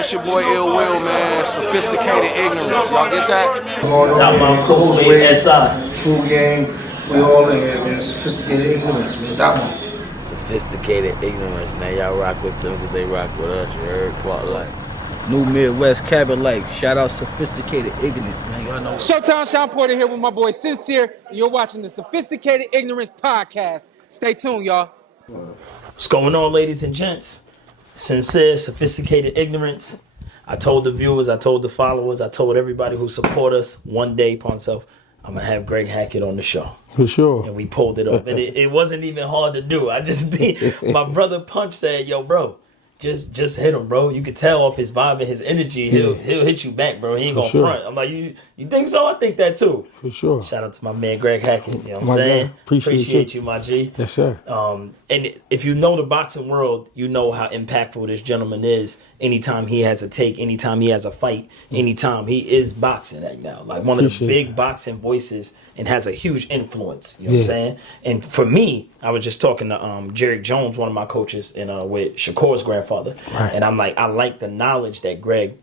man? It's your boy Ill Will, man. Sophisticated ignorance. Y'all get that? Going on, man. Coast Wave, True Gang. We all in here, man. Sophisticated ignorance, man. That one. Sophisticated ignorance, man. Y'all rock with them because they rock with us. You heard? Clark Life. New Midwest Cabin Life. Shout out Sophisticated Ignorance, man. Y'all know. Showtime, Sean Porter here with my boy Sincere, and you're watching the Sophisticated Ignorance Podcast. Stay tuned, y'all. What's going on, ladies and gents? Sincere, Sophisticated Ignorance. I told the viewers, I told the followers, I told everybody who support us, one day, upon self, I'm going to have Greg Hackett on the show. For sure. And we pulled it off. And it wasn't even hard to do. I just think my brother Punch said, yo, bro, just hit him, bro. You could tell off his vibe and his energy. He'll hit you back, bro. He ain't going to front. I'm like, you think so? I think that too. For sure. Shout out to my man Greg Hackett. You know what I'm saying? God. Appreciate you, my G. Yes, sir. And if you know the boxing world, you know how impactful this gentleman is. Anytime he has a take, anytime he has a fight, anytime he is boxing right now. Like one of the big boxing voices and has a huge influence. You know what I'm saying? And for me, I was just talking to Jerry Jones, one of my coaches, and with Shakur's grandfather. Right. And I'm like, I like the knowledge that Greg,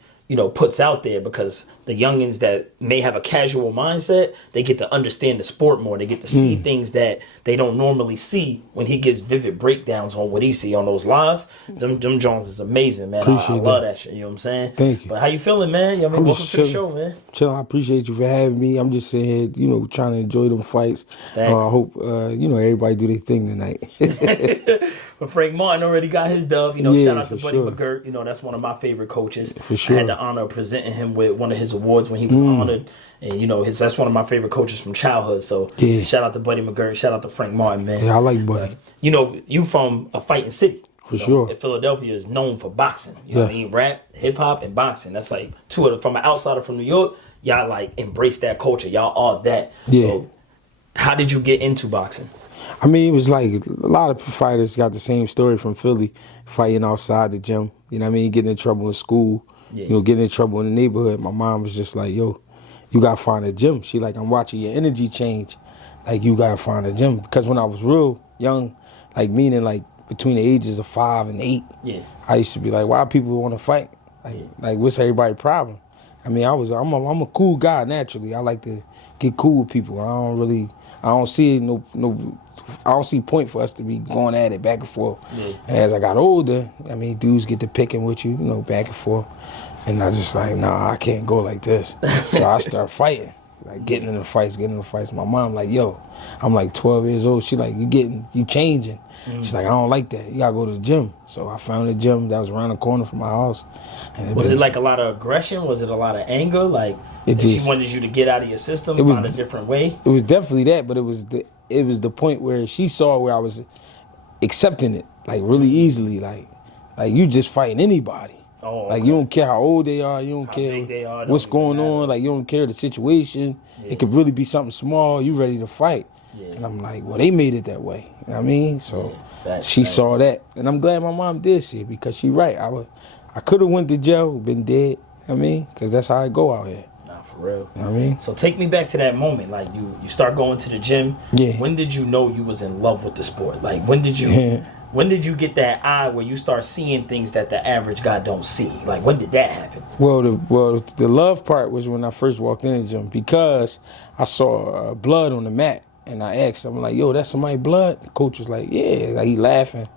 puts out there, because the youngins that may have a casual mindset, they get to understand the sport more. They get to see things that they don't normally see when he gives vivid breakdowns on what he see on those lives. Them Jones is amazing, man. I love that shit. You know what I'm saying? Thank you. But how you feeling, man? Welcome to the show, man. Chill. I appreciate you for having me. I'm just sitting here, trying to enjoy them fights. Thanks. I hope, everybody do their thing tonight. But Frank Martin already got his dub. Shout out to Buddy McGirt. That's one of my favorite coaches. For sure. I had the honor of presenting him with one of his awards when he was honored. And, that's one of my favorite coaches from childhood. So shout out to Buddy McGirt. Shout out to Frank Martin, man. Yeah, I like Buddy. You from a fighting city. For sure. Philadelphia is known for boxing. You know what I mean? Rap, hip hop, and boxing. That's like two of the, from an outsider from New York, y'all like embrace that culture. Y'all are that. Yeah. So how did you get into boxing? I mean, it was like a lot of fighters got the same story from Philly, fighting outside the gym. You know what I mean? Getting in trouble in school, getting in trouble in the neighborhood. My mom was just like, yo, you got to find a gym. She like, I'm watching your energy change. Like, you got to find a gym. Because when I was real young, like meaning like between the ages of 5 and 8, I used to be like, why people want to fight? Like what's everybody's problem? I mean, I'm a cool guy naturally. I like to get cool with people. I don't see point for us to be going at it back and forth. As I got older, I mean, dudes get to picking with you, back and forth. And I just like, nah, I can't go like this. So I start fighting, like getting in the fights. My mom like, yo, I'm like 12 years old. She like, you changing. She's like, I don't like that. You gotta go to the gym. So I found a gym that was around the corner from my house. And was it like a lot of aggression? Was it a lot of anger? Like, she wanted you to get out of your system, find a different way? It was definitely that, but it was the point where she saw where I was accepting it, like really easily. Like you just fighting anybody. Oh, okay. Like you don't care how old they are, you don't care what's going on, like you don't care the situation. It could really be something small, you ready to fight. And I'm like, well, they made it that way. You know what I mean? So she saw that. And I'm glad my mom did see it, because she right. I could have went to jail, been dead. You know what I mean? Because that's how I go out here. Nah, for real. You know what I mean? So take me back to that moment. Like you start going to the gym. Yeah. When did you know you was in love with the sport? Like when did you get that eye where you start seeing things that the average guy don't see? Like when did that happen? Well, the love part was when I first walked in the gym, because I saw blood on the mat. And I asked him, I'm like, yo, that's somebody's blood? The coach was like, yeah. Like, he laughing.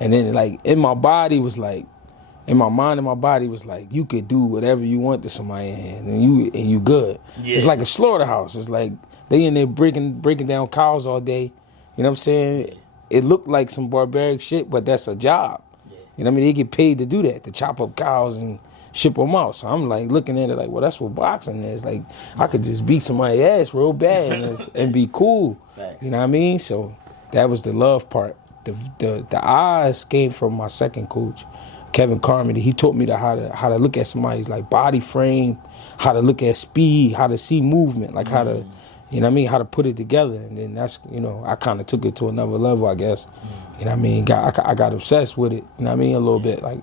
And then, like, in my body was like, in my mind and my body was like, you could do whatever you want to somebody in here, and you good. Yeah. It's like a slaughterhouse. It's like they in there breaking down cows all day. You know what I'm saying? Yeah. It looked like some barbaric shit, but that's a job. Yeah. You know what I mean? They get paid to do that, to chop up cows and ship them out. So I'm like looking at it like, well, that's what boxing is. Like, I could just beat somebody's ass real bad and be cool. Thanks. You know what I mean? So that was the love part. The eyes came from my second coach, Kevin Carmody. He taught me how to look at somebody's like body frame, how to look at speed, how to see movement, like how to, you know what I mean, how to put it together. And then that's, I kind of took it to another level, I guess. You know what I mean? I got obsessed with it, you know what I mean, a little bit. Like,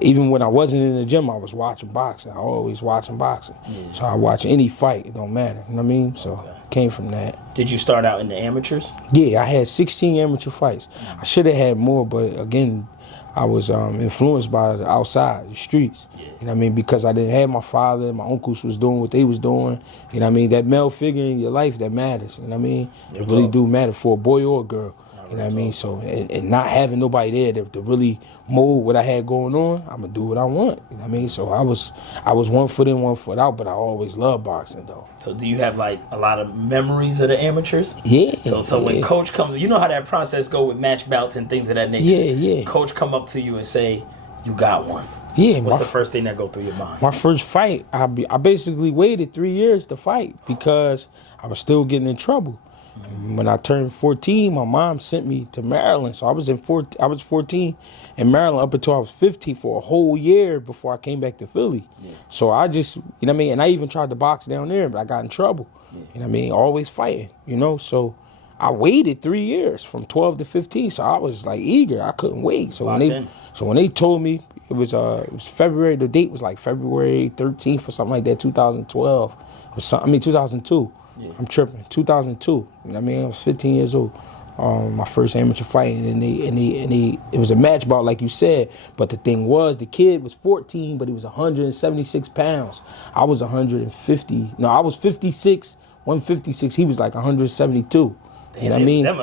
even when I wasn't in the gym, I was watching boxing. I always watching boxing. So I watch any fight, it don't matter, you know what I mean? So came from that. Did you start out in the amateurs? Yeah, I had 16 amateur fights. I should have had more, but again, influenced by the outside, the streets. Yeah. You know what I mean? Because I didn't have my father and my uncles was doing what they was doing. You know what I mean? That male figure in your life, that matters. You know what I mean? It really do matter for a boy or a girl. You know what I mean? So, and not having nobody there to really mold what I had going on, I'm going to do what I want. You know what I mean? So I was 1 foot in, 1 foot out, but I always loved boxing, though. So do you have like a lot of memories of the amateurs? Yeah. So when coach comes, you know how that process go with match bouts and things of that nature? Yeah. Coach come up to you and say, you got one. Yeah. What's the first thing that go through your mind? My first fight, I basically waited 3 years to fight because I was still getting in trouble. When I turned 14, my mom sent me to Maryland. So I was 14 in Maryland up until I was 15 for a whole year before I came back to Philly. Yeah. So I just, you know what I mean? And I even tried to box down there, but I got in trouble. Yeah. You know what I mean? Always fighting, you know? So I waited 3 years from 12 to 15. So I was like eager. I couldn't wait. So when they told me it was February, the date was like February 13th or something like that, 2012 or something. 2002. Yeah. I'm tripping. 2002. You know what I mean? I was 15 years old. My first amateur fight, and it was a match bout, like you said. But the thing was, the kid was 14, but he was 176 pounds. I was 150. No, I was 56, 156. He was like 172. You know what I mean? That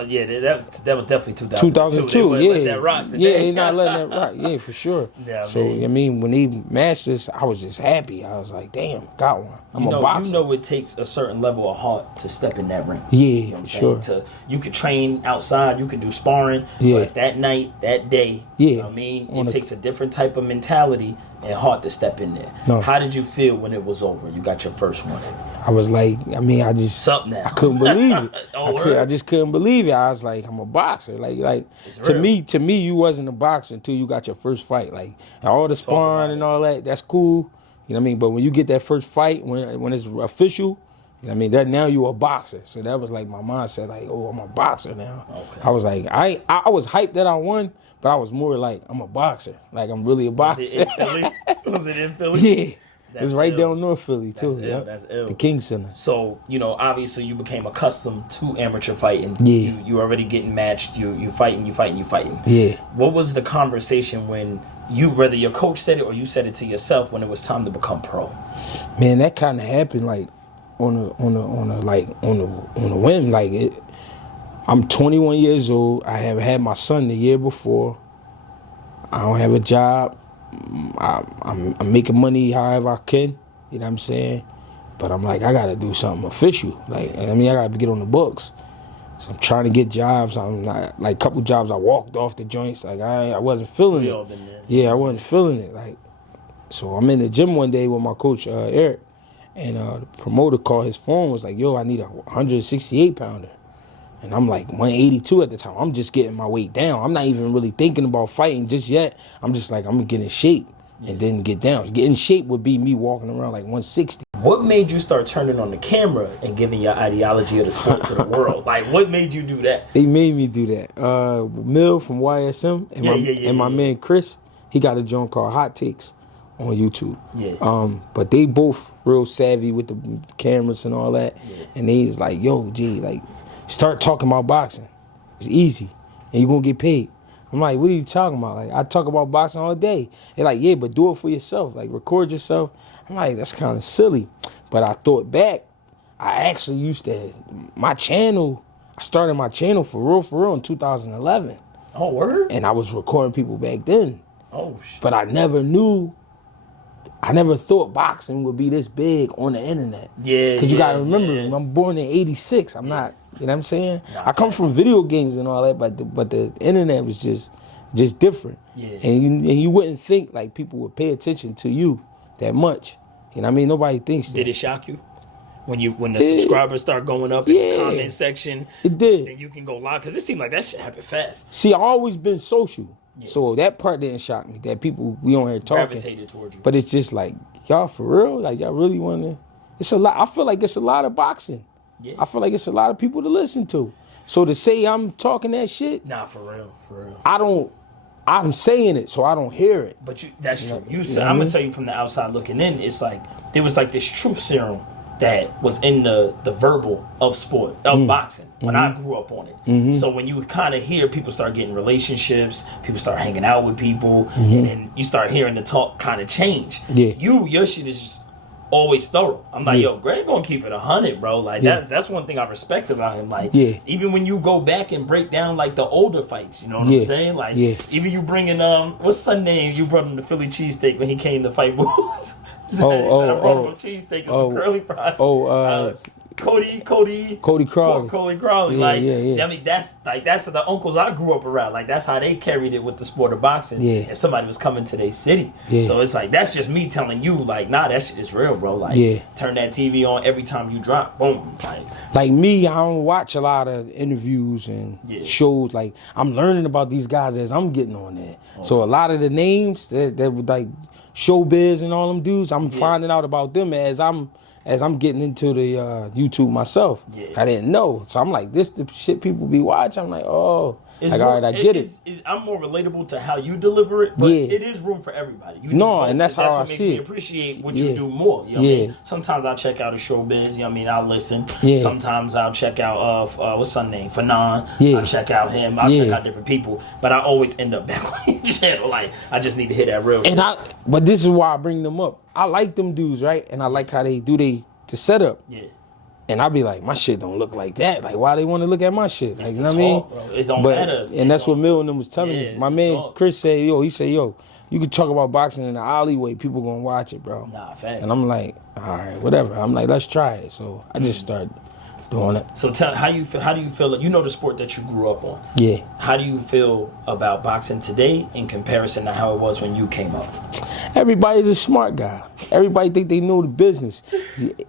was definitely 2002. 2002, they yeah. let that rock today. Yeah, they're not letting that rock. Yeah, for sure. Yeah, so, I mean, when they matched us, I was just happy. I was like, damn, got one. I'm a boxer. You know it takes a certain level of heart to step in that ring. Yeah, you know sure. You can train outside, you can do sparring, but that night, that day, you know what I mean? It takes a different type of mentality and heart to step in there. No. How did you feel when it was over? You got your first one. I was like, I just something now. I couldn't believe it. I just couldn't believe it. I was like, I'm a boxer. Like to me, you wasn't a boxer until you got your first fight. Like all the sparring and all that, that's cool. You know what I mean? But when you get that first fight, when it's official, you know what I mean? That now you a boxer. So that was like my mindset, like, oh, I'm a boxer now. Okay. I was like, I was hyped that I won, but I was more like, I'm a boxer. Like I'm really a boxer. Was it in Philly? Was it in Philly? Yeah. It was right down North Philly, too. That's ill. The King Center. So, obviously you became accustomed to amateur fighting. Yeah. You already getting matched. You fighting. Yeah. What was the conversation when whether your coach said it or you said it to yourself when it was time to become pro? Man, that kind of happened like on a whim. Like I'm 21 years old. I have had my son the year before. I don't have a job. I'm making money however I can, you know what I'm saying? But I'm like, I gotta do something official. Like, I gotta get on the books. So I'm trying to get jobs. I'm not, like, a couple jobs I walked off the joints. Like, I wasn't feeling it. Yeah, I wasn't feeling it. Like, so I'm in the gym one day with my coach, Eric, and the promoter called his phone, was like, yo, I need a 168 pounder. And I'm like 182 at the time. I'm just getting my weight down. I'm not even really thinking about fighting just yet. I'm just like, I'm gonna get in shape and then get down. Get in shape would be me walking around like 160. What made you start turning on the camera and giving your ideology of the sport to the world? Like, what made you do that? They made me do that. Mill from YSM and my man Chris, he got a joint called Hot Takes on YouTube. Yeah. But they both real savvy with the cameras and all that. Yeah. And they was like, yo, G, like, start talking about boxing. It's easy. And you're going to get paid. I'm like, what are you talking about? Like, I talk about boxing all day. They're like, yeah, but do it for yourself. Like, record yourself. I'm like, that's kind of silly. But I thought back. I actually used to, I started my channel for real in 2011. Oh, word? And I was recording people back then. Oh, shit. But I never thought boxing would be this big on the internet. Yeah. Because you got to remember, I'm born in 86. I'm not, you know what I'm saying? I come from video games and all that, but the internet was just different. Yeah. And you wouldn't think like people would pay attention to you that much. You know what I mean? Nobody thinks that. Did it shock you? When the subscribers start going up in the comment section? It did. And you can go live. Because it seemed like that shit happened fast. See, I always been social. Yeah. So that part didn't shock me. That people, we on here talking. Gravitated towards you. But it's just like, y'all for real? Like, y'all really want to? It's a lot. I feel like it's a lot of boxing. Yeah. I feel like it's a lot of people to listen to. So to say I'm talking that shit. Nah, for real. I'm saying it, so I don't hear it. But that's true. I'm going to tell you from the outside looking in, it's like, there was like this truth serum that was in the verbal of sport, of boxing, when I grew up on it. So when you kind of hear people start getting relationships, people start hanging out with people, and then you start hearing the talk kind of change. Yeah. Your shit is just always thorough. I'm like, yo, Greg gonna keep it 100, bro. Like that's one thing I respect about him. Like, even when you go back and break down like the older fights, you know what I'm saying? Like, even you bringing what's son name? You brought him the Philly cheesesteak when he came to fight Bulls. I brought him a cheesesteak and some curly fries. Cody Crawley. Cody Crawley. I mean, that's the uncles I grew up around. Like, that's how they carried it with the sport of boxing. If somebody was coming to their city. So it's like, that's just me telling you, like, nah, that shit is real, bro. Like, turn that TV on every time you drop. Boom. Like me, I don't watch a lot of interviews and shows. Like, I'm learning about these guys as I'm getting on there. So a lot of the names that would like Showbiz and all them dudes, I'm finding out about them as I'm getting into the YouTube myself. I didn't know. So I'm like, this the shit people be watching. I'm like, oh. Like, all right, I get it. I'm more relatable to how you deliver it, but it is room for everybody. And that's how I see it. That's what makes me appreciate what you do more. You know what I mean? Sometimes I'll check out a Showbiz, you know what I mean? I'll listen. Sometimes I'll check out, what's son name? Fanon. I'll check out him. I'll check out different people. But I always end up back on your channel. Like, I just need to hear that real shit. But this is why I bring them up. I like them dudes, right? And I like how they do the setup. And I be like, my shit don't look like that. Like, why they want to look at my shit? Like, you know what I mean? Bro. It don't matter. And that's what Mill and them was telling me. My man Chris said, he said, you can talk about boxing in the alleyway. People gonna watch it, bro. Nah, facts. And I'm like, all right, whatever. I'm like, let's try it. So I just started doing it. So how do you feel? You know the sport that you grew up on. How do you feel about boxing today in comparison to how it was when you came up? Everybody's a smart guy. Everybody think they know the business.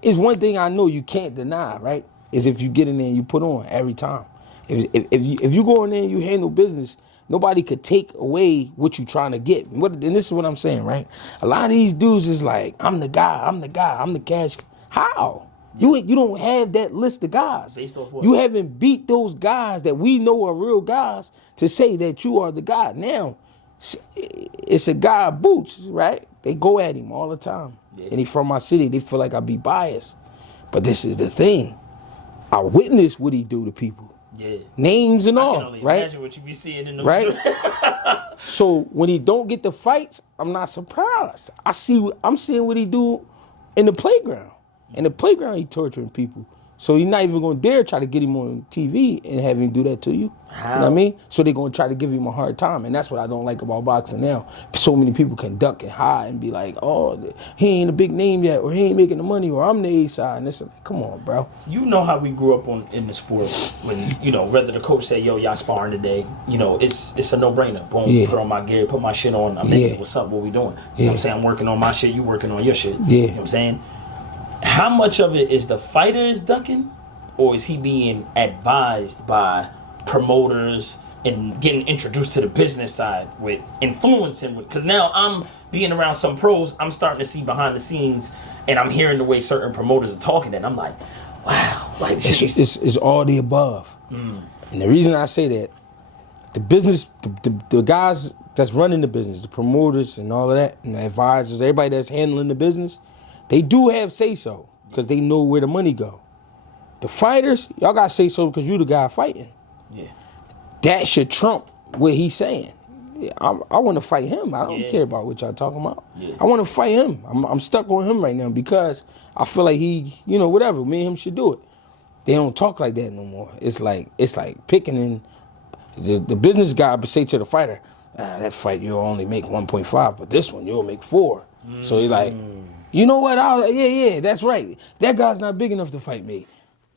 It's one thing I know you can't deny, right? Is if you get in there and you put on every time. If you go in there and you handle business, nobody could take away what you're trying to get. And this is what I'm saying, right? A lot of these dudes is like, I'm the guy, I'm the cash. How? You don't have that list of guys. Based off what? You haven't beat those guys that we know are real guys to say that you are the guy. Now, it's a guy boots, right? They go at him all the time. And he from my city. They feel like I be biased. But this is the thing. I witnessed what he do to people. Names and all, I can only right? imagine what you be seeing in the right? So when he don't get the fights, I'm not surprised. I'm seeing what he do in the playground. In the playground, he torturing people. So he's not even going to dare try to get him on TV and have him do that to you. How? You know what I mean? So they're going to try to give him a hard time. And that's what I don't like about boxing now. So many people can duck and hide and be like, oh, he ain't a big name yet, or he ain't making the money, or I'm the A side. And this, come on, bro. You know how we grew up in the sport when, whether the coach say, yo, y'all sparring today, it's a no-brainer. Boom, put on my gear, put my shit on. I'm in it. What's up? What we doing? You know what I'm saying? I'm working on my shit. You working on your shit. You know what I'm saying? How much of it is the fighter is ducking, or is he being advised by promoters and getting introduced to the business side with influencing? Because now I'm being around some pros, I'm starting to see behind the scenes, and I'm hearing the way certain promoters are talking, and I'm like, wow, like it's all the above. And the reason I say that, the business, the guys that's running the business, the promoters and all of that, and the advisors, everybody that's handling the business, they do have say-so, because they know where the money go. The fighters, y'all got to say-so because you the guy fighting. That should trump what he's saying. I want to fight him. I don't care about what y'all talking about. I want to fight him. I'm stuck on him right now because I feel like he, whatever, me and him should do it. They don't talk like that no more. It's like picking in. The business guy say to the fighter, that fight you'll only make 1.5, but this one you'll make 4. So he's like, you know what? That's right. That guy's not big enough to fight me.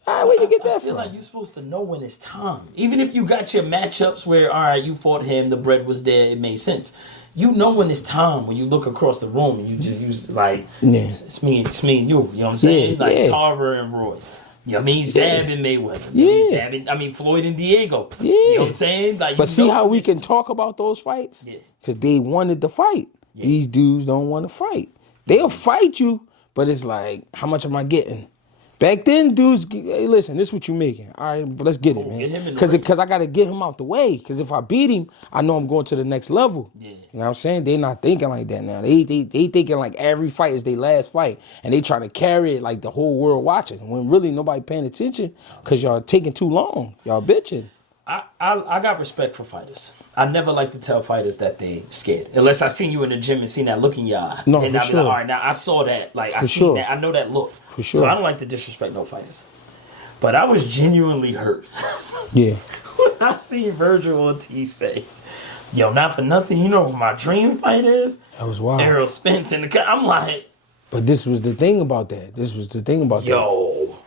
All right, where you get that I from? feel like you're supposed to know when it's time. Even if you got your matchups where, all right, you fought him, the bread was there, it made sense. You know when it's time when you look across the room and you just use it's me and you. You know what I'm saying? Tarver and Roy. You know what I mean? Zab and Mayweather. Floyd and Diego. You know what I'm saying? But see how we can talk about those fights? Because they wanted to fight. These dudes don't want to fight. They'll fight you, but it's like, how much am I getting? Back then, dudes, hey, listen, this is what you making. All right, but let's get it, get him man. in the ring. Because I got to get him out the way. Because if I beat him, I know I'm going to the next level. Yeah. You know what I'm saying? They not thinking like that now. They thinking like every fight is their last fight. And they trying to carry it like the whole world watching. When really nobody paying attention because y'all taking too long. Y'all bitching. I got respect for fighters. I never like to tell fighters that they scared. Unless I seen you in the gym and seen that look in your eye. No, and for I'll be sure. like, all right, now I saw that. Like, I For seen sure. that. I know that look. For sure. So I don't like to disrespect no fighters. But I was genuinely hurt Yeah. when I seen Virgil Ortiz say, yo, not for nothing, you know what my dream fight is? That was wild. Errol Spence in the cut. I'm like, But this was the thing about that. yo.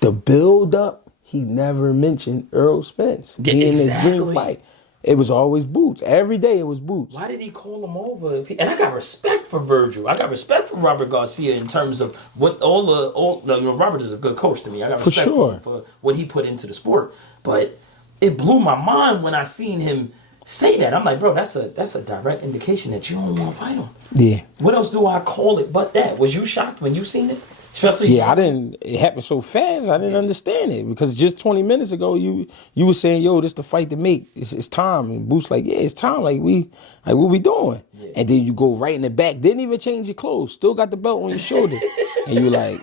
The build up, he never mentioned Earl Spence Yeah, being his exactly. dream fight. It was always Boots. Every day it was Boots. Why did he call him over? And I got respect for Virgil. I got respect for Robert Garcia in terms of what Robert is a good coach to me. I got respect sure. for what he put into the sport. But it blew my mind when I seen him say that. I'm like, bro, that's a direct indication that you don't want to fight him. Yeah. What else do I call it but that? Was you shocked when you seen it? Especially Yeah, I didn't. It happened so fast. I didn't understand it because just 20 minutes ago, you were saying, "Yo, this the fight to make. It's time." And Boost like, "Yeah, it's time. Like what we doing?" Yeah. And then you go right in the back. Didn't even change your clothes. Still got the belt on your shoulder. and you like,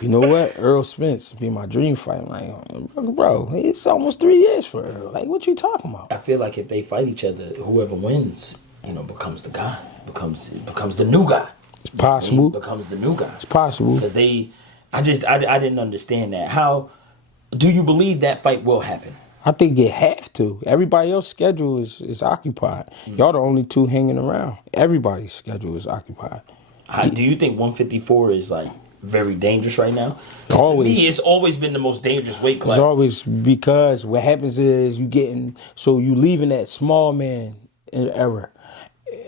you know what? Earl Spence be my dream fight. I'm like, bro, it's almost 3 years for Earl. Like, what you talking about? I feel like if they fight each other, whoever wins, becomes the guy, becomes the new guy. It's possible. He becomes the new guy. It's possible. Because I didn't understand that. How do you believe that fight will happen? I think you have to. Everybody else's schedule is occupied. Y'all the only two hanging around. Everybody's schedule is occupied. Do you think 154 is like very dangerous right now? 'Cause Always. to me, it's always been the most dangerous weight class. It's always because what happens is you leaving that small man era.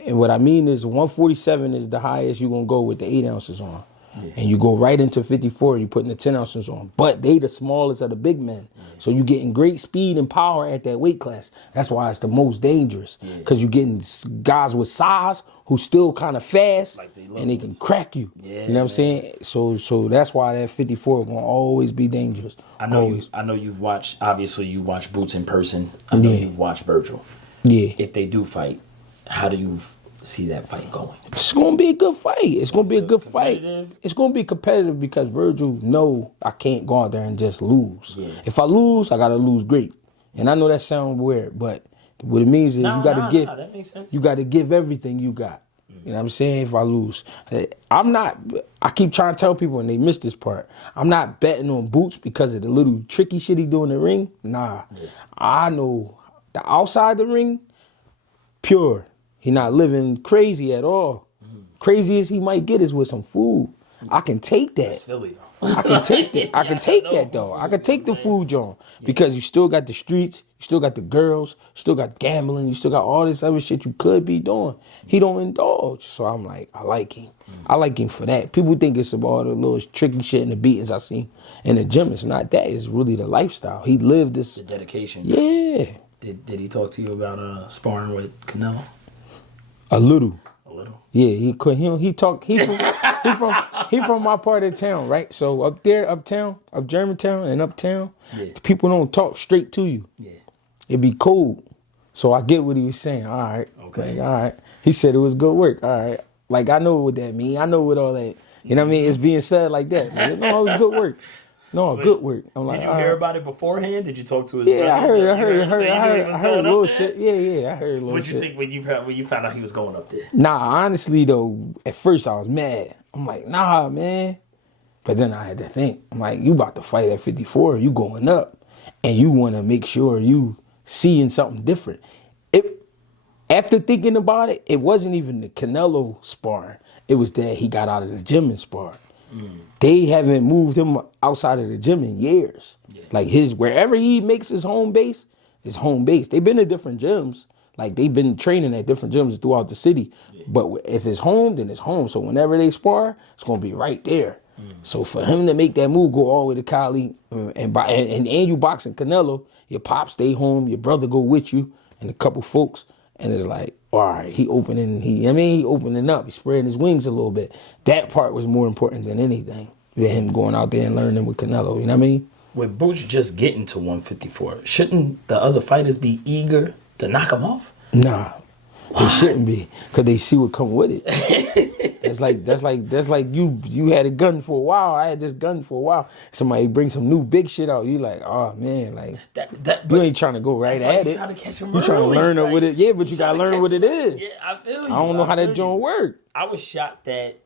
And what I mean is 147 is the highest you're going to go with the 8 ounces on. Yeah. And you go right into 54, you're putting the 10 ounces on. But they the smallest of the big men. Yeah. So you're getting great speed and power at that weight class. That's why it's the most dangerous. Because you're getting guys with size who still kind of fast and they can crack you. Yeah, you know what I'm saying? So that's why that 54 is going to always be dangerous. I know you've watched, obviously you watch Boots in person. I know you've watched Virgil. Yeah. If they do fight, how do you see that fight going? It's going to be a good fight. It's going to be a good fight. It's going to be competitive because Virgil know I can't go out there and just lose. Yeah. If I lose, I got to lose great. And I know that sounds weird, but what it means is you got to give. That makes sense. You got to give everything you got. You know what I'm saying? If I lose, I keep trying to tell people and they miss this part. I'm not betting on Boots because of the little tricky shit he do in the ring. Nah. Yeah. I know the outside the ring, pure. He not living crazy at all. Crazy as he might get is with some food. I can take that. That's Philly, though. I can take that. I can take that though. I can take the food, John, because you still got the streets, you still got the girls, you still got gambling, you still got all this other shit you could be doing. He don't indulge, so I'm like, I like him. I like him for that. People think it's about the little tricky shit and the beatings I see in the gym. It's not that. It's really the lifestyle. He lived this. The dedication. Yeah. Did he talk to you about sparring with Canelo? A little. A little. Yeah, he could. He talk. He from my part of town, right? So up there, uptown, up Germantown and uptown, people don't talk straight to you. Yeah, it be cold. So I get what he was saying. All right, okay, like, all right. He said it was good work. All right, like I know what that mean. I know what all that. You know what I mean? It's being said like that. Like, no, it was good work. No, good work. I'm like, did you hear about it beforehand? Did you talk to his brothers? I heard a little shit. Yeah, I heard a little shit. What did you think when you found out he was going up there? Nah, honestly though, at first I was mad. I'm like, nah, man. But then I had to think. I'm like, you about to fight at 54. You going up. And you want to make sure you seeing something different. After thinking about it, it wasn't even the Canelo sparring. It was that he got out of the gym and sparred. They haven't moved him outside of the gym in years. Yeah. Like wherever he makes his home base, is home base. They've been to different gyms. Like they've been training at different gyms throughout the city. Yeah. But if it's home, then it's home. So whenever they spar, it's gonna be right there. So for him to make that move, go all the way to Cali, and you boxing Canelo, your pop stay home, your brother go with you, and a couple folks, and it's like, all right, he opening up, he's spreading his wings a little bit. That part was more important than anything. than him going out there and learning with Canelo. You know what I mean? With Boots just getting to 154, shouldn't the other fighters be eager to knock him off? Nah, they shouldn't be, cause they see what come with it. that's like you had a gun for a while. I had this gun for a while. Somebody bring some new big shit out. You like, oh man, like you ain't trying to go right at it. Trying to catch him you trying to learn like, what it. Yeah, but you gotta learn what it is. Yeah, I feel you. I don't know how that joint work. I was shocked that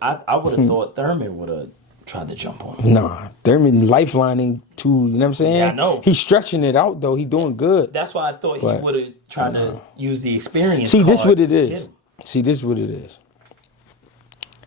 I would have thought Thurman would have tried to jump on him. Nah, Thurman lifelining too. You know what I'm saying? Yeah, I know. He's stretching it out though. He doing good. That's why I thought he would have tried to use the experience. See, this what it to get is. him. See, this what it is.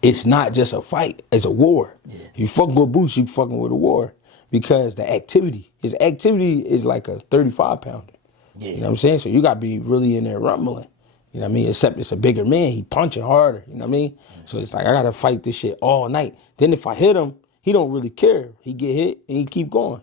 It's not just a fight. It's a war. Yeah. You fuck with Boots, you fucking with a war. Because his activity is like a 35-pounder. Yeah. You know what I'm saying? So you got to be really in there rumbling. You know what I mean? Except it's a bigger man. He punching harder. You know what I mean? So it's like, I got to fight this shit all night. Then if I hit him, he don't really care. He get hit and he keep going.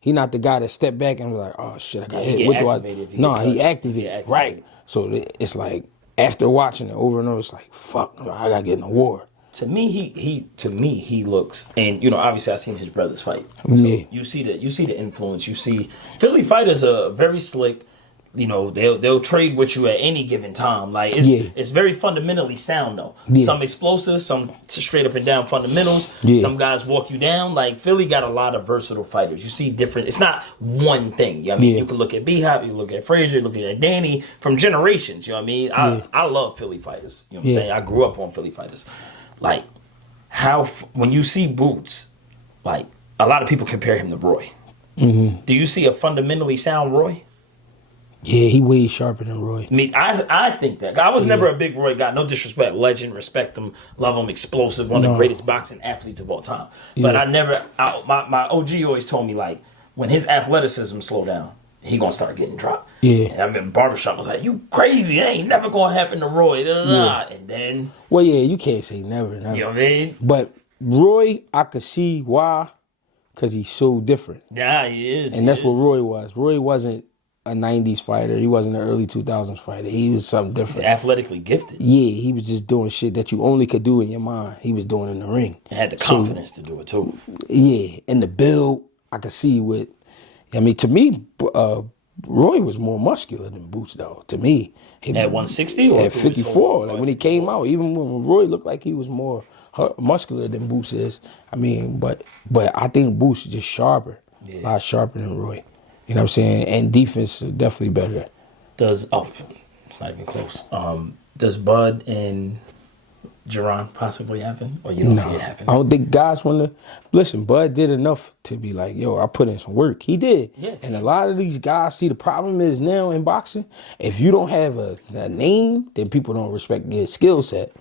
He not the guy that step back and be like, oh shit, I got hit. What do I? No, he activated. Right. So it's like, after watching it over and over, it's like, fuck, I got to get in the war. To me, he looks, and you know, obviously I've seen his brothers fight. So you see the influence. You see Philly fighters are very slick. You know, they'll trade with you at any given time. Like it's very fundamentally sound though. Yeah. Some explosives, some straight up and down fundamentals. Yeah. Some guys walk you down. Like Philly got a lot of versatile fighters. You see different. It's not one thing. You know what I mean, you can look at B-Hop, you look at Frazier, you look at Danny from generations. You know what I mean? I love Philly fighters. You know what I'm saying? I grew up on Philly fighters. Like when you see Boots, like a lot of people compare him to Roy. Mm-hmm. Do you see a fundamentally sound Roy? Yeah, he way sharper than Roy. I think that. I was never a big Roy guy. No disrespect. Legend. Respect him. Love him. Explosive. One of the greatest boxing athletes of all time. But my OG always told me, like, when his athleticism slow down, he gonna start getting dropped. Yeah. And I mean, barbershop was like, you crazy. That ain't never gonna happen to Roy. Yeah. And then. Well, yeah, you can't say never. You know what I mean? But Roy, I could see why. Because he's so different. Yeah, he is. And that's what Roy was. Roy wasn't a 90s fighter. He wasn't an early 2000s fighter. He was something different. He's athletically gifted. Yeah, he was just doing shit that you only could do in your mind. He was doing in the ring. He had the confidence to do it too. Yeah, and the build, I could see with, I mean, to me, Roy was more muscular than Boots, though. To me. At 160 or? At 54. Like when he came out, even when Roy looked like he was more muscular than Boots is. I mean, but I think Boots is just sharper. Yeah. A lot sharper than Roy. You know what I'm saying? And defense is definitely better. It's not even close. Does Bud and Jerron possibly happen? Or you don't see it happen? I don't think guys want to. Listen, Bud did enough to be like, yo, I put in some work. He did. Yeah. And a lot of these guys, see, the problem is now in boxing, if you don't have a name, then people don't respect your skill set.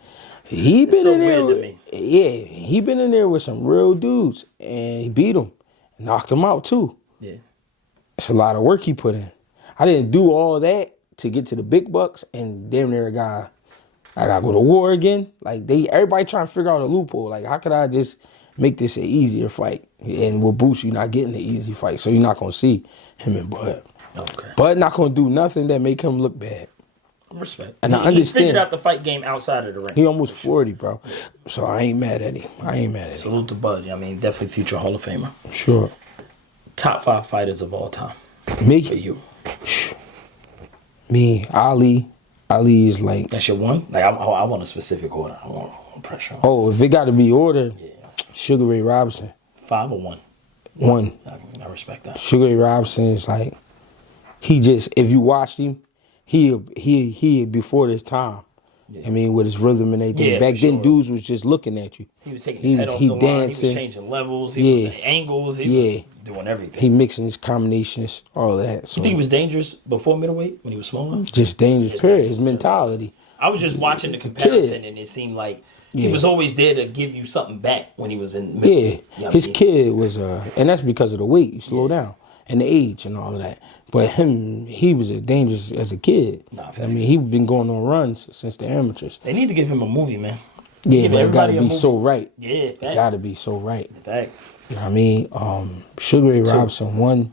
He been in there. Weird to me. Yeah, he been in there with some real dudes, and he beat them, knocked them out too. Yeah. It's a lot of work he put in. I didn't do all that to get to the big bucks, and damn near I gotta go to war again. Like everybody trying to figure out a loophole. Like, how could I just make this an easier fight? And with Boots, you're not getting the easy fight, so you're not gonna see him and Bud. Okay. Bud not gonna do nothing that make him look bad. Respect. And I understand. He figured out the fight game outside of the ring. He almost 40, bro. So I ain't mad at him. Salute to Bud. I mean, definitely future Hall of Famer. Sure. Top 5 fighters of all time. Me? For you. Me, Ali. Ali is like... That's your one? Like, I want a specific order. I want pressure. Oh, if it got to be ordered, Sugar Ray Robinson. 5 or 1? 1. I respect that. Sugar Ray Robinson is like... He just... If you watched him, he before this time. Yeah. I mean, with his rhythm and everything. Yeah, back then, dudes was just looking at you. He was taking his head off the line. He was changing levels. He was at angles. He was doing everything. He mixing his combinations, all of that. So. You think he was dangerous before middleweight when he was smaller? Just dangerous, period. His mentality. I was just watching the comparison, and it seemed like he was always there to give you something back when he was in middleweight. Yeah, his kid was, and that's because of the weight. You slow down. And the age and all of that. But he was dangerous as a kid. I mean, he been going on runs since the amateurs. They need to give him a movie, man. Yeah, but it got to be so right. Yeah, facts. It got to be so right. Facts. You know what I mean? Sugar Ray Robinson, 1.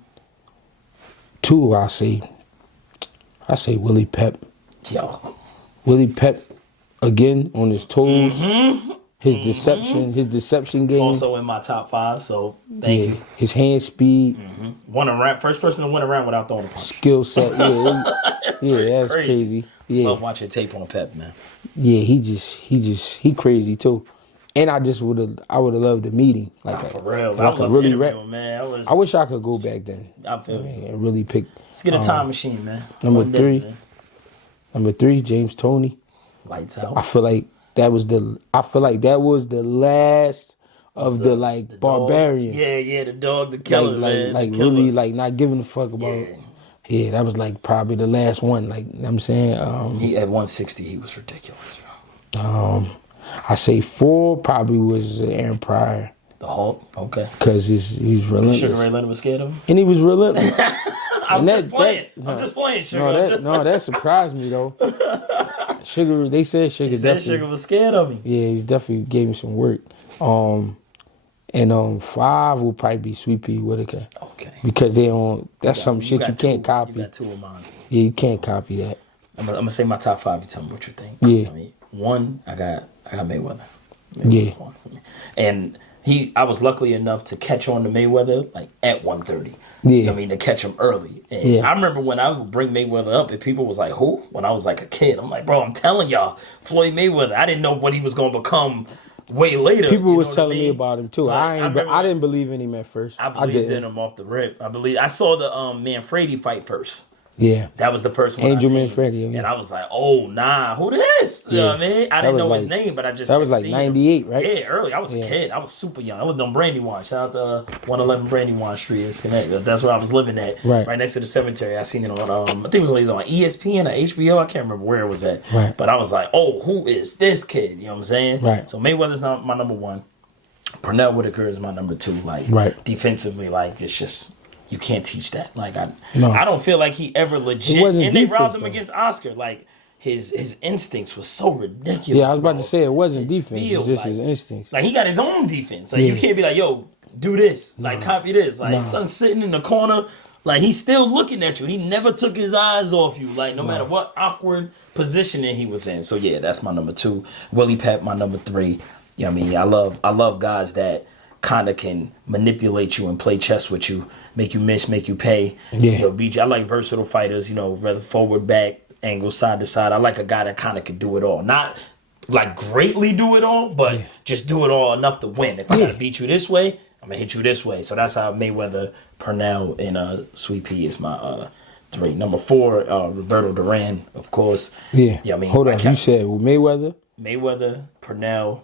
2, I say Willie Pep. Yo. Willie Pep, again, on his toes. Mm-hmm. His deception game. Also in my top 5, so thank you. His hand speed. Won a round, first person to win a round without throwing a punch. Skill set. That's crazy. Yeah. Love watching tape on Pep, man. Yeah, he crazy too. And I would have loved the meeting. For real. I could really rap. Man. I wish I could go back then. I feel you. And really pick. Let's get a time machine, man. Number One day, 3. man. Number 3, James Toney. Lights out. I feel like that was the last of the barbarians. Yeah, the dog, the killer, man. Like really not giving a fuck about. Yeah, that was like probably the last one. Like I'm saying. He at 160, he was ridiculous, bro. I say 4 probably was Aaron Pryor. The Hulk, okay. Because he's relentless. Sugar Ray Leonard was scared of him? And he was relentless. I'm just playing, Sugar. That surprised me though. Sugar, they said Sugar Sugar was scared of him. Yeah, he's definitely gave him some work. And 5 will probably be Sweet Pea Whitaker. Okay. Because that's some shit you can't copy. You got 2 of mine. Yeah, you can't copy that. I'm gonna say my top 5. You tell me what you think. Yeah. I mean, 1, I got Mayweather. Yeah. And I was lucky enough to catch on to Mayweather like at 130. Yeah. You know what I mean, to catch him early. And I remember when I would bring Mayweather up and people was like, who? When I was like a kid. I'm like, bro, I'm telling y'all, Floyd Mayweather. I didn't know what he was going to become way later. People was telling me about him too. Like, I didn't believe in him at first. I believed in him off the rip. I saw the Manfredi fight first. Yeah. That was the first one Angel I seen. Manfredi. Yeah. And I was like, oh, nah, who this? You know what I mean? I didn't know his name, but I just That was like 98, right? Yeah, early. I was a kid. I was super young. I lived on Brandywine. Shout out to 111 Brandywine Street in Connecticut. That's where I was living at. Right next to the cemetery. I seen it on, I think it was either on ESPN or HBO. I can't remember where it was at. Right. But I was like, oh, who is this kid? You know what I'm saying? Right. So Mayweather's not my number 1. Pernell Whitaker is my number 2. Like, defensively, like, it's just... You can't teach that. Like I don't feel like he ever legit. And they robbed him against Oscar. Like his instincts was so ridiculous. Yeah, I was about to say it wasn't defense. It was just his instincts. Like he got his own defense. Like you can't be like, yo, do this. Like copy this. Like son's sitting in the corner. Like he's still looking at you. He never took his eyes off you. Like no matter what awkward positioning he was in. So yeah, that's my number 2. Willie Pep, my number 3. You know what I mean? I love guys that kind of can manipulate you and play chess with you, make you miss, make you pay. Yeah. You know, beat you. I like versatile fighters, you know, whether forward, back, angle, side to side. I like a guy that kind of can do it all. Not like greatly do it all, but just do it all enough to win. If I got to beat you this way, I'm going to hit you this way. So that's how Mayweather, Pernell, and Sweet Pea is my 3. Number 4, Roberto Duran, of course. Yeah. I mean, hold on. You said Mayweather? Mayweather, Pernell,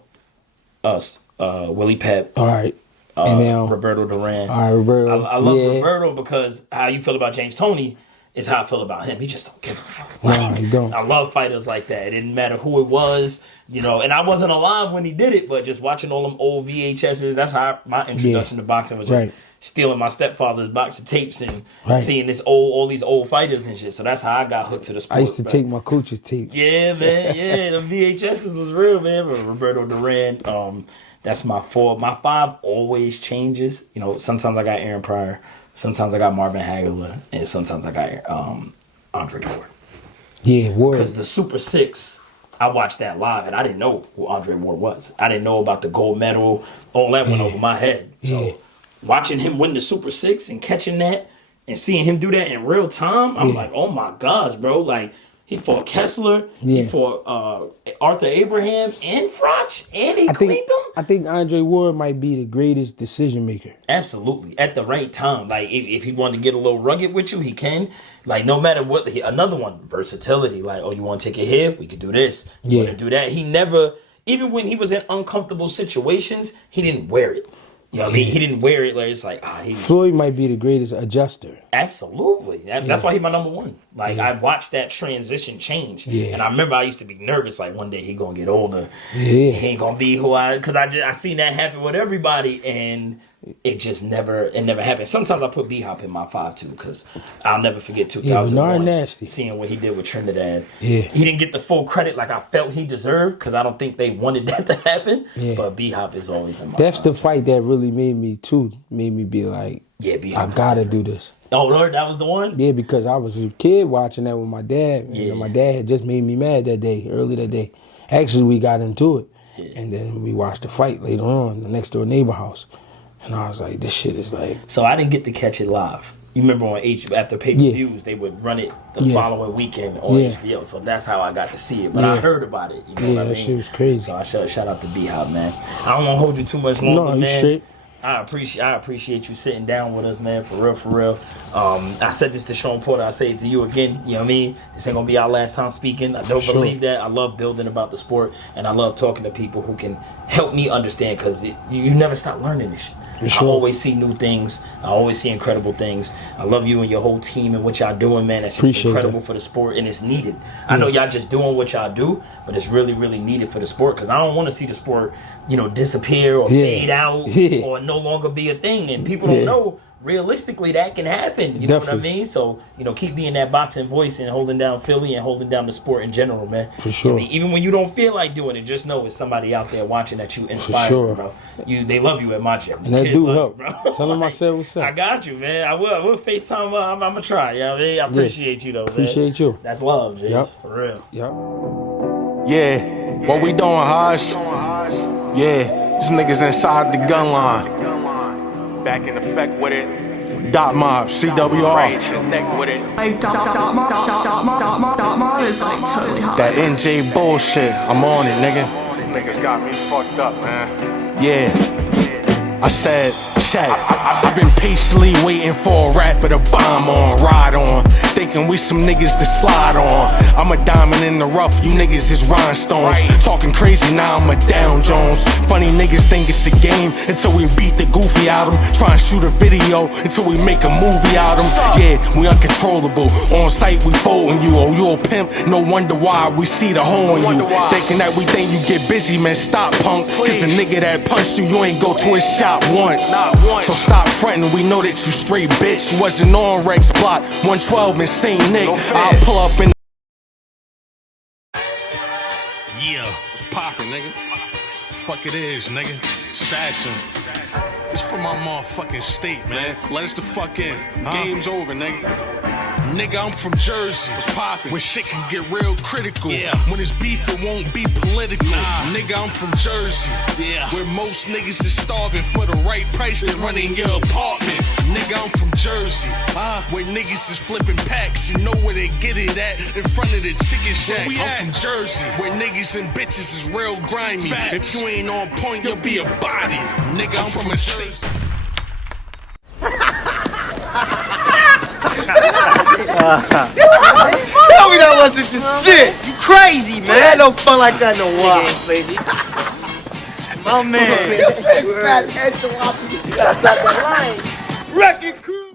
Willie Pep. All right. And now Roberto Duran. All right, Roberto. I love Roberto because how you feel about James Toney is how I feel about him. He just don't give a fuck. No, he don't. I love fighters like that. It didn't matter who it was, you know. And I wasn't alive when he did it, but just watching all them old VHSs, that's how my introduction to boxing was just stealing my stepfather's box of tapes and seeing all these old fighters and shit. So that's how I got hooked to the sport. I used to take my coach's tapes. Yeah, man. Yeah, the VHSs was real, man. But Roberto Duran, that's my 4. My 5 always changes. You know, sometimes I got Aaron Pryor, sometimes I got Marvin Hagler, and sometimes I got Andre Ward. Yeah, Ward. Because the Super 6, I watched that live, and I didn't know who Andre Ward was. I didn't know about the gold medal. All that went over my head. So watching him win the Super 6 and catching that and seeing him do that in real time, I'm like, oh my gosh, bro. Like, he fought Kessler, he fought Arthur Abraham and Froch, and he cleaned them. I think Andre Ward might be the greatest decision maker. Absolutely. At the right time. Like, if he wanted to get a little rugged with you, he can. Like, no matter what. Another one, versatility. Like, oh, you want to take it here? We could do this. You want to do that? He never, even when he was in uncomfortable situations, he didn't wear it. You know what I mean? He didn't wear it like it's like, Floyd might be the greatest adjuster. Absolutely. That's why he's my number 1. Like, I watched that transition change. Yeah. And I remember I used to be nervous, like, one day he going to get older. Yeah. He ain't going to be who because I seen that happen with everybody, and it just never happened. Sometimes I put B-Hop in my 5, too, because I'll never forget 2001. Nasty. Seeing what he did with Trinidad. Yeah. He didn't get the full credit like I felt he deserved, because I don't think they wanted that to happen. Yeah. But B-Hop is always in my 5. That's the fight that really made me be like, I gotta do this. Oh, Lord, that was the one? Yeah, because I was a kid watching that with my dad. Yeah. And my dad had just made me mad early that day. Actually, we got into it. And then we watched the fight later on, the next door neighbor house. And I was like, this shit is like... So I didn't get to catch it live. You remember on after pay-per-views, they would run it the following weekend on HBO. So that's how I got to see it. But I heard about it. You know what I mean? That shit was crazy. So I shout out to B-Hop, man. I don't want to hold you too much longer, man. No, you straight. I appreciate you sitting down with us, man, for real. I said this to Sean Porter. I say it to you again. You know what I mean? This ain't gonna be our last time speaking. I don't believe that. I love building about the sport, and I love talking to people who can help me understand, because you never stop learning this shit. I always see new things. I always see incredible things. I love you and your whole team and what y'all doing, man. That's incredible for the sport, and it's needed. I know y'all just doing what y'all do, but it's really, really needed for the sport, because I don't want to see the sport, disappear or fade out or no longer be a thing. And people don't know, realistically, that can happen. You know what I mean? So, keep being that boxing voice and holding down Philly and holding down the sport in general, man. For sure. I mean, even when you don't feel like doing it, just know it's somebody out there watching that you inspire, bro. They love you at my gym. And that do help. Tell them I said what's up. I got you, man. I will FaceTime. I'm going to try. You know what I mean? I appreciate you, though, man. Appreciate you. That's love, Jace. For real. Yeah. What we doing, Haj? Yeah. These niggas inside the gun line. Back in effect with it. Dot Mob, CWR. Like Dot Mob is like totally hot. That NJ bullshit. I'm on it, nigga. These niggas got me fucked up, man. Yeah. I said, check. I've been patiently waiting for a rapper to bomb on, ride on, thinking we some niggas to slide on. I'm a diamond in the rough, you niggas is rhinestones. Talking crazy, now I'm a Down Jones. Funny niggas think it's a game until we beat the goofy out 'em. Try and shoot a video until we make a movie out 'em. Yeah, we uncontrollable. On sight, we folding you. Oh, you a pimp? No wonder why we see the hole in you. Thinking that we think you get busy, man, stop, punk. Cause the nigga that punched you ain't go to his shop once. So stop frontin', we know that you straight, bitch. You wasn't on Rex Block, 112 and St. Nick. I'll pull up in. Yeah, it's poppin', nigga. Fuck it is, nigga. Assassin. It's from my motherfucking state, man. Let us the fuck in. Game's over, nigga. Nigga, I'm from Jersey. It's poppin'. Where shit can get real critical. Yeah. When it's beef, it won't be political. Nah. Nigga, I'm from Jersey. Yeah. Where most niggas is starving for the right price to run in your apartment. Nigga, I'm from Jersey. Where niggas is flipping packs. You know where they get it at? In front of the chicken shack. I'm from Jersey. Where niggas and bitches is real grimy. Facts. If you ain't on point, you'll be a body. Nigga, I'm from a state. Tell me that wasn't the shit. You crazy, man. Had no fun like that in a while. Crazy. My man. Fat head to That's not the line. Wrecking crew.